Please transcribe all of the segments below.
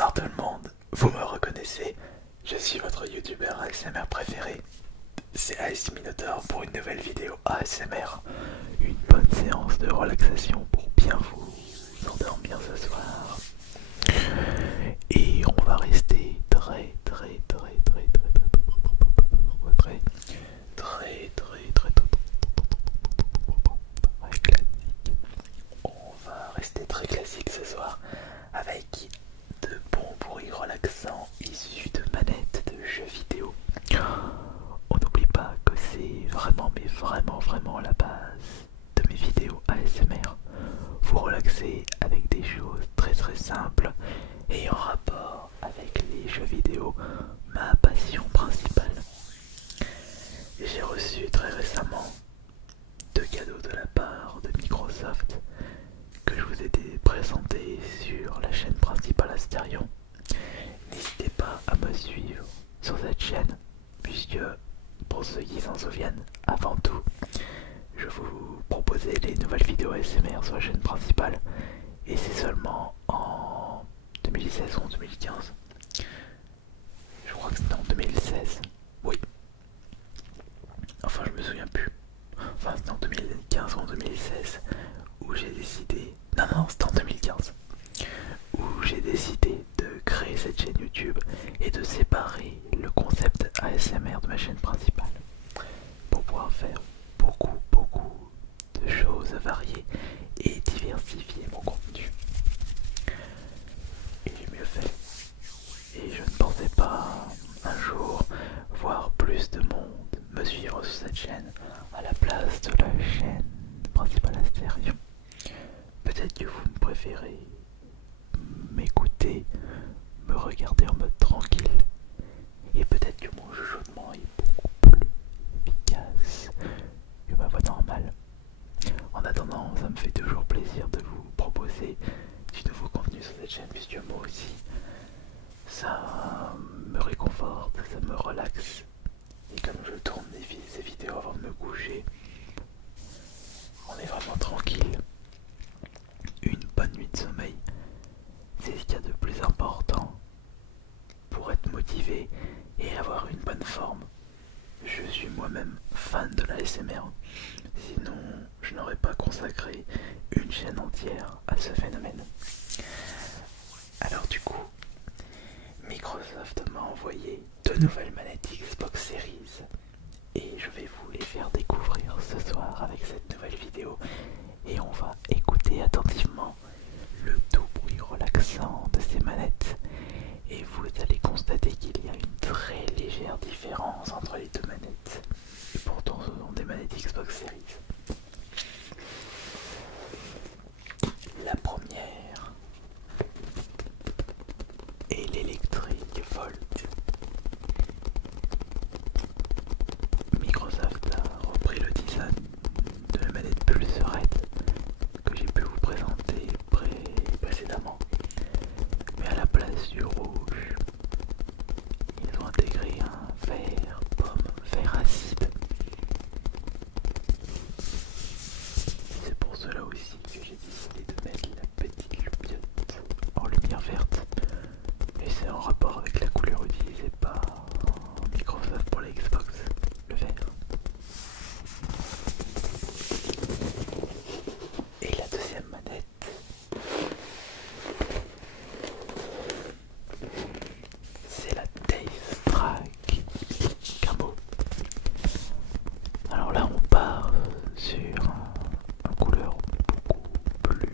Bonsoir tout le monde, vous me reconnaissez, je suis votre youtubeur ASMR préféré, c'est AS Minotaur pour une nouvelle vidéo ASMR, une bonne séance de relaxation pour bien vous endormir ce soir. Et on va rester très classique. On va rester très classique ce soir avec de bons bruits relaxants issus de manettes de jeux vidéo. On n'oublie pas que c'est vraiment la base de mes vidéos ASMR. Vous relaxez avec des choses très simples et en rapport avec les jeux vidéo, ma passion principale. J'ai reçu très récemment 2 cadeaux de la part de Microsoft que je vous ai présentés sur la chaîne principale Asterion. N'hésitez pas à me suivre sur cette chaîne puisque, pour ceux qui s'en souviennent, avant tout, je vous proposais les nouvelles vidéos ASMR sur la chaîne principale et c'est seulement en 2016 ou en 2015, je crois que c'était en 2016, oui, enfin je me souviens plus, enfin c'était en 2015 ou en 2016 où j'ai décidé, non c'était en 2015, où j'ai décidé de créer cette chaîne YouTube et de séparer le concept ASMR de ma chaîne principale pour pouvoir faire beaucoup de choses variées et diversifier mon contenu. Et j'ai mieux fait. Et je ne pensais pas un jour voir plus de monde me suivre sur cette chaîne à la place de la chaîne principale Asterion. Peut-être que vous me préférez m'écouter, me regarder en mode tranquille, et peut-être que mon chuchotement est beaucoup plus efficace que ma voix normale. En attendant, ça me fait toujours plaisir de vous proposer du nouveau contenu sur cette chaîne, puisque moi aussi, ça me réconforte, ça me relaxe. Et comme je tourne ces vidéos avant de me coucher, on est vraiment tranquille. Une bonne nuit de sommeil, c'est ce qu'il y a de plus important pour être motivé et avoir une bonne forme. Je suis moi-même fan de l'ASMR, sinon je n'aurais pas consacré une chaîne entière à ce phénomène. Alors du coup, Microsoft m'a envoyé 2 nouvelles manettes Xbox Series et je vais vous les faire découvrir ce soir avec cette nouvelle vidéo et on va écouter attentivement le doux bruit relaxant de ces manettes et vous allez constater qu'il y a une très légère différence entre les 2 manettes et pourtant ce sont des manettes Xbox Series. La première est l'électrique Volt. Microsoft a repris le design de la manette Pulse Red que j'ai pu vous présenter précédemment, mais à la place du rouge, ils ont intégré un vert pomme, vert acide. C'est pour cela aussi que j'ai décidé de mettre la petite loupiote en lumière verte, et c'est en rapport avec la couleur utilisée par Microsoft pour la Xbox, le vert. Et la deuxième manette, c'est la Taste Track Camo. Alors là on part sur un couleur beaucoup plus,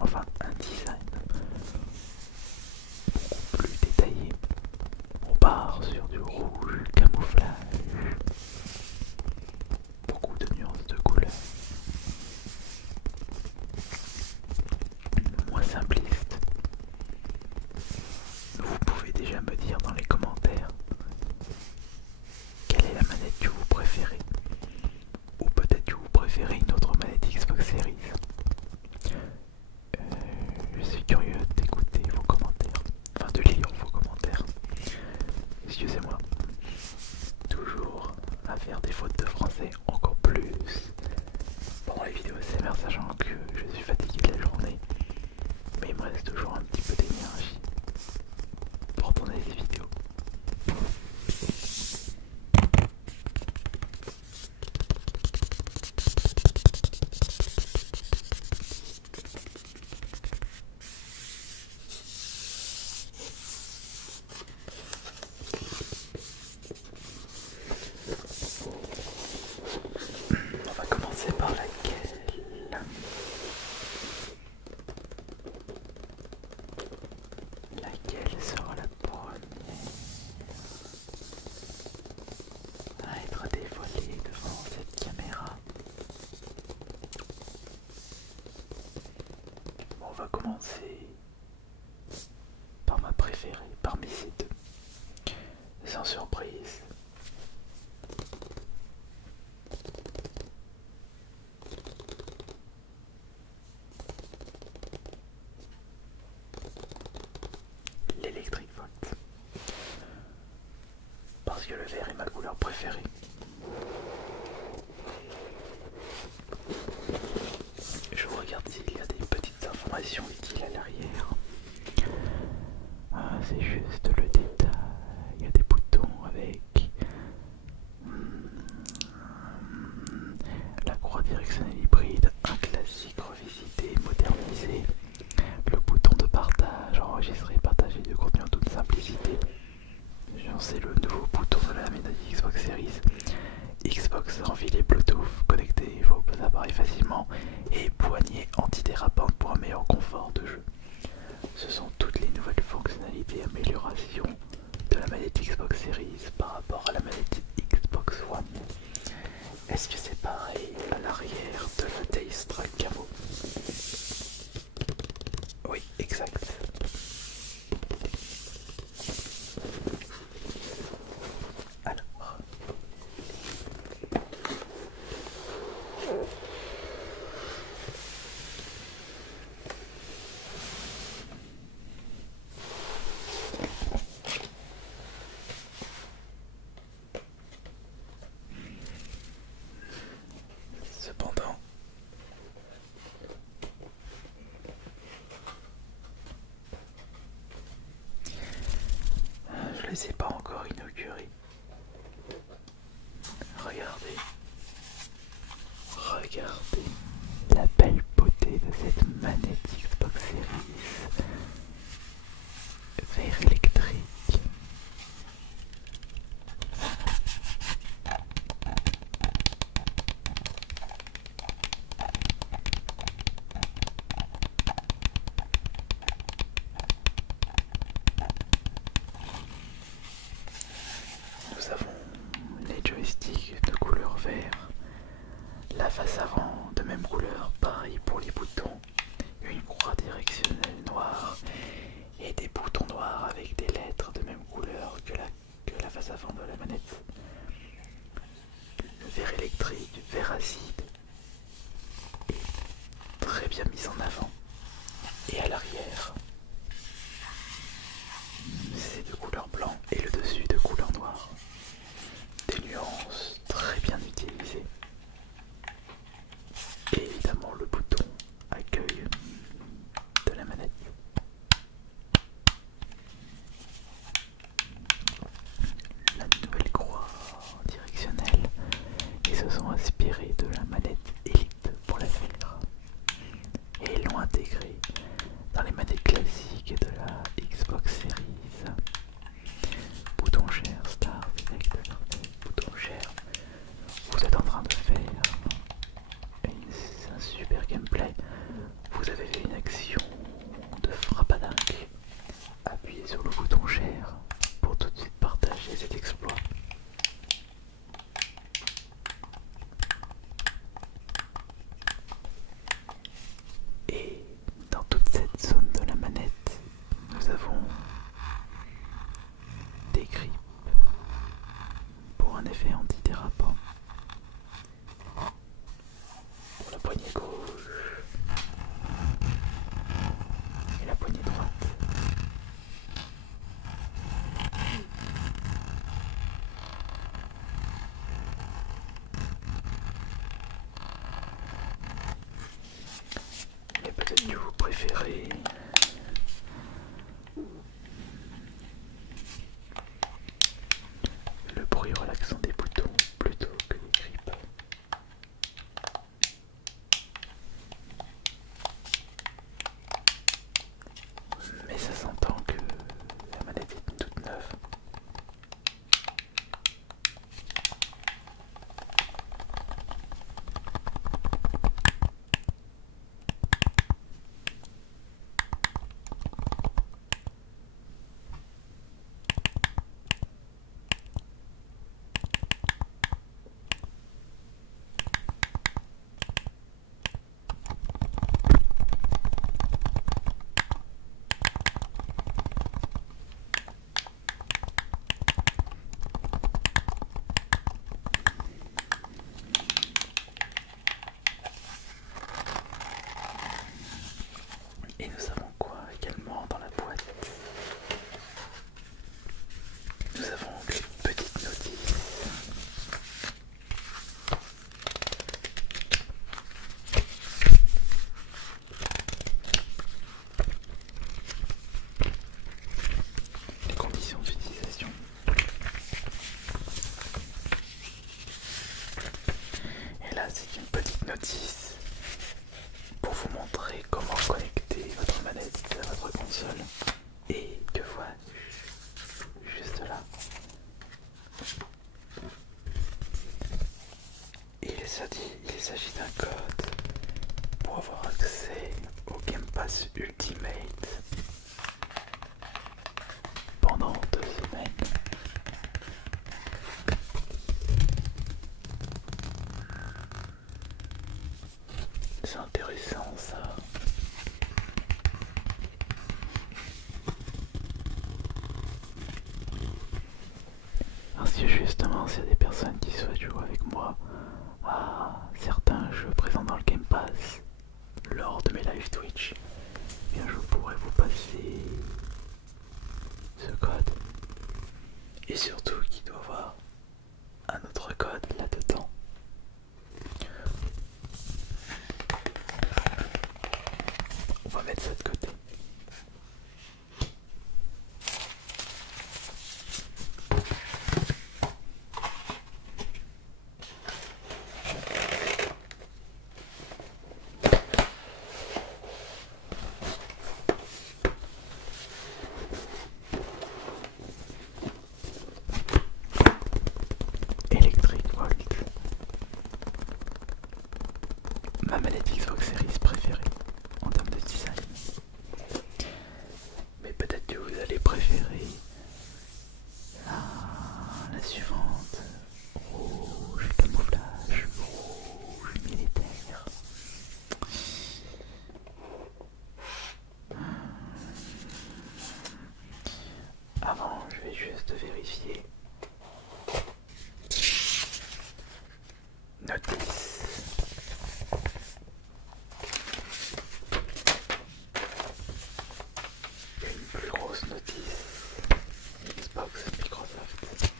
enfin un design beaucoup plus détaillé. On part sur du rouge camouflage, beaucoup de nuances de couleurs, moins simpliste. Vous pouvez déjà me dire dans les commentaires quelle est la manette que vous préférez, ou peut-être que vous préférez une autre manette Xbox Series. Je suis curieux d'écouter vos commentaires, enfin de lire vos commentaires. Excusez-moi, toujours à faire des fautes de français encore plus pendant les vidéos ASMR, sachant que je suis fatigué de la journée, mais il me reste toujours un petit peu d'énergie. parmi ces deux. Sans surprise, l'Electric Volt. Parce que le vert est ma couleur préférée. Je regarde s'il y a des petites informations utiles à l'arrière. Ah, c'est juste le détail. Il y a des boutons avec la croix directionnelle hybride, un classique revisité, modernisé, le bouton de partage, enregistrer, partager du contenu en toute simplicité. C'est le nouveau bouton de la manette Xbox Series. Xbox en filet Bluetooth connecté vos appareils facilement et poignée antidérapante pour un meilleur confort de jeu. Ce sont toutes les nouvelles fonctionnalités et améliorations de la manette Xbox Series par rapport à la manette Xbox One. Est-ce que c'est pareil à l'arrière de la Daystra Camo? Oui, exact. Alors, cependant, je ne les ai pas encore inaugurés. Regardez, regardez la belle beauté de cette manette Xbox Series. Vert électrique. Nous avons les joysticks de couleur vert, la face avant de même couleur, pareil pour les boutons, une croix directionnelle noire et des boutons noirs avec des lettres de même couleur que la face avant de la manette. Le vert électrique, vert acide est très bien mis en avant. Et à l'arrière, c'est de couleur blanc et le dessus de couleur noire. Des nuances très bien utilisées. Et évidemment le bouton accueil de la manette. La nouvelle croix directionnelle. Ils se sont inspirés de la manette Elite pour la faire. Et l'ont intégrée dans les manettes classiques de la Xbox Series. Bouton share, start, select, bouton share. Vous êtes en train de faire un super gameplay. Vous avez fait une action de frappadingue. Appuyez sur le bouton share pour tout de suite partager cet exploit. Et dans toute cette zone de la manette, nous avons des grippes pour un effet antidérapant. Pour la poignée gauche et la poignée droite. Mais peut-être que vous préférez le bruit relaxant des boutons plutôt que les grippes. Mais ça s'entend que la manette est toute neuve. Il s'agit d'un code pour avoir accès au Game Pass Ultimate pendant 2 semaines. C'est intéressant ça. Alors si justement s'il y a des personnes qui souhaitent jouer avec moi à certains jeux présents dans le Game Pass lors de mes live Twitch, eh bien je pourrais vous passer ce code. Et surtout qu'il doit avoir un autre code là-dedans. On va mettre ça de côté. Electric Volt, ma manette Xbox Series préférée en termes de design. Mais peut-être que vous allez préférer la suivante. Rouge camouflage, rouge militaire. Avant, je vais juste vérifier. Notice. Une plus grosse notice. Xbox, Microsoft.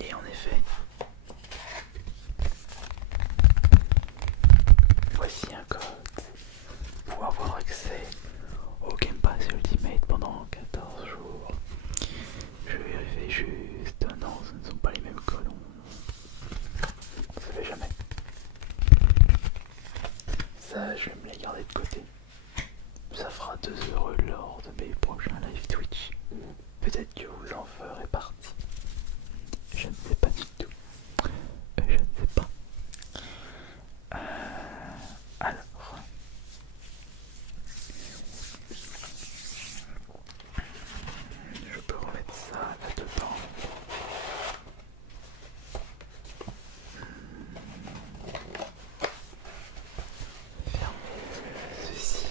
Et en effet, voici un code pour avoir accès au Game Pass Ultimate pendant 14 jours. Je vérifie juste. Non, ce ne sont pas les mêmes codes. Ça fait jamais. Ça, je vais me les garder de côté. Ça fera 2 € lors de mes prochains live Twitch. Peut-être que vous en ferez partie. Je ne sais pas du tout. Je ne sais pas. Alors. Je peux remettre ça là-dedans. Fermer ceci.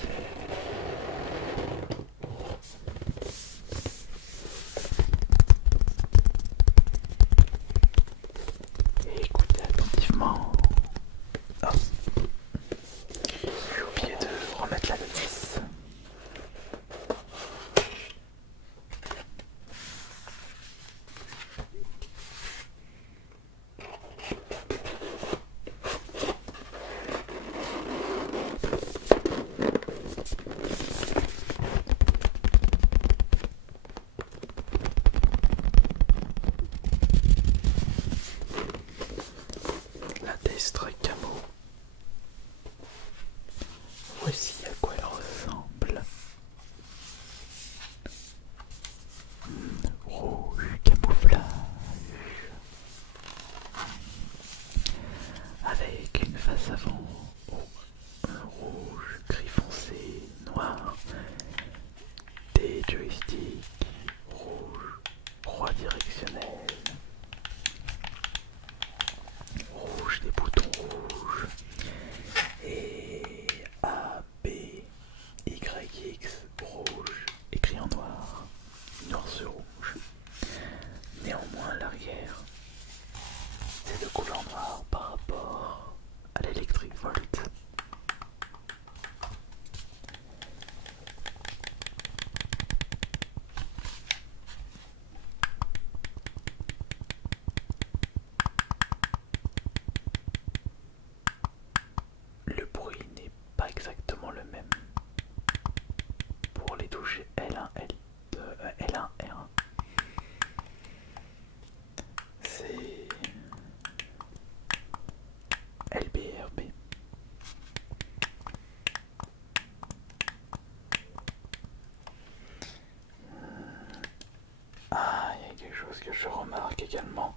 chose que je remarque également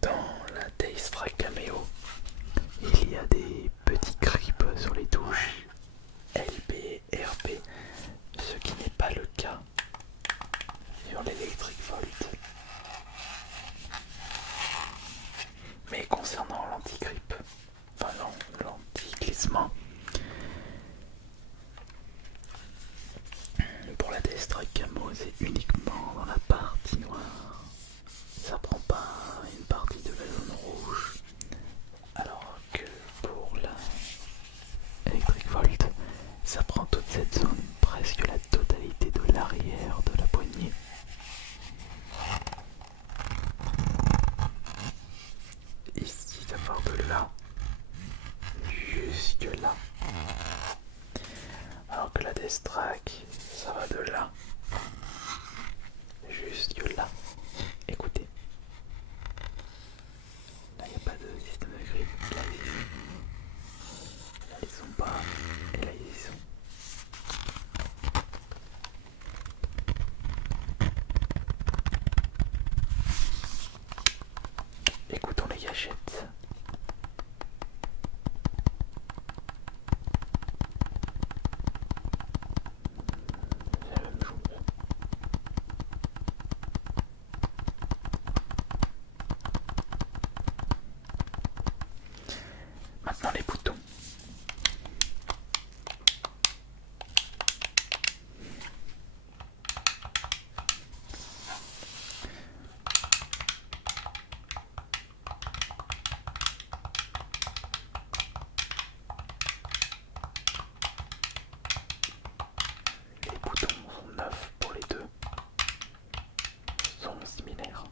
dans la Daystrike Cameo, il y a des petits grips sur les touches LB et RB, ce qui n'est pas le cas sur l'Electric Volt. Mais concernant l'anti-grip, enfin non, l'anti-glissement, pour la Daystrike Camo, c'est uniquement dans la partie noire. Ça prend pas une partie de la zone rouge. Alors que pour la Electric Volt, ça prend toute cette zone, presque la totalité de l'arrière de la poignée. Ici, ça part de là jusque là. Alors que la Daystrike, ça va de là jusque là. Écoutez. Là, il n'y a pas de système de grip. Là, ils sont pas. Et là, ils y sont. Écoutons les gâchettes. C'est la même chose. Maintenant les boutons. Les boutons sont neufs pour les deux. Sont similaires.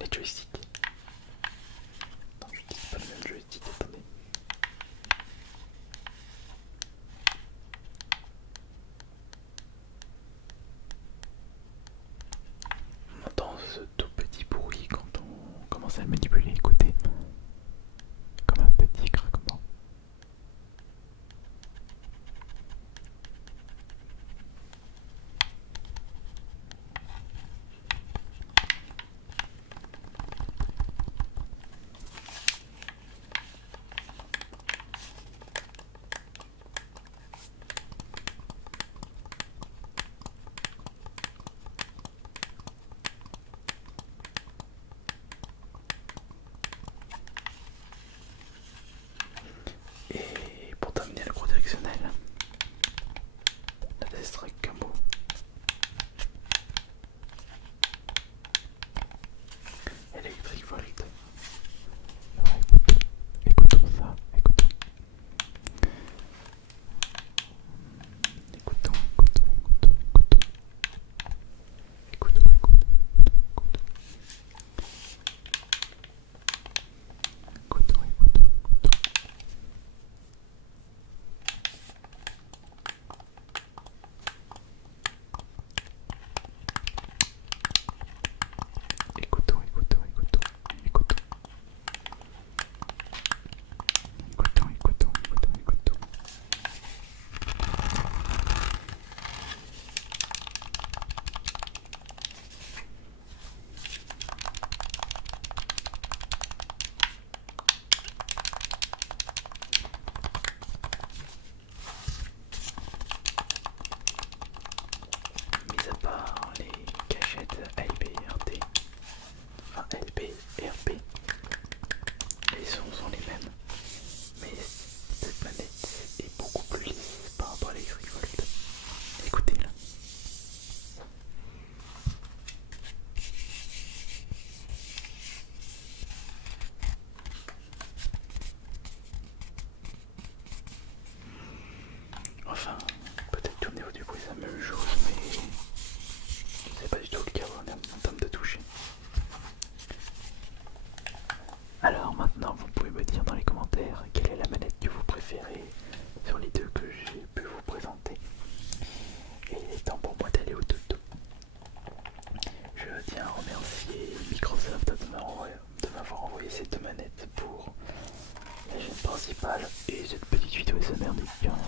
Les joysticks. Non, je dis pas le même joystick, attendez. On entend ce tout petit bruit quand on commence à le manipuler, écoutez. Comme un petit craquement. Et pour terminer le gros directionnel, la Daystrike Camo. Electric Volt. Alors, écoutons ça, écoutons. Écoutons. Écoutons. Mis à part les cachettes LB et RT, enfin LB et RP, les sons sont les mêmes, mais cette manette est beaucoup plus lisse par rapport à l'Electric Volt. Écoutez-la. Enfin, peut-être qu'au niveau du bruit c'est la même chose, mais c'est pas du tout le cas en termes de toucher. Alors maintenant vous pouvez me dire dans les commentaires quelle est la manette que vous préférez sur les deux que j'ai pu vous présenter. Et il est temps pour moi d'aller au dodo. Je tiens à remercier Microsoft de m'avoir envoyé ces deux manettes pour la chaîne principale et cette petite vidéo SMR n'est qu'un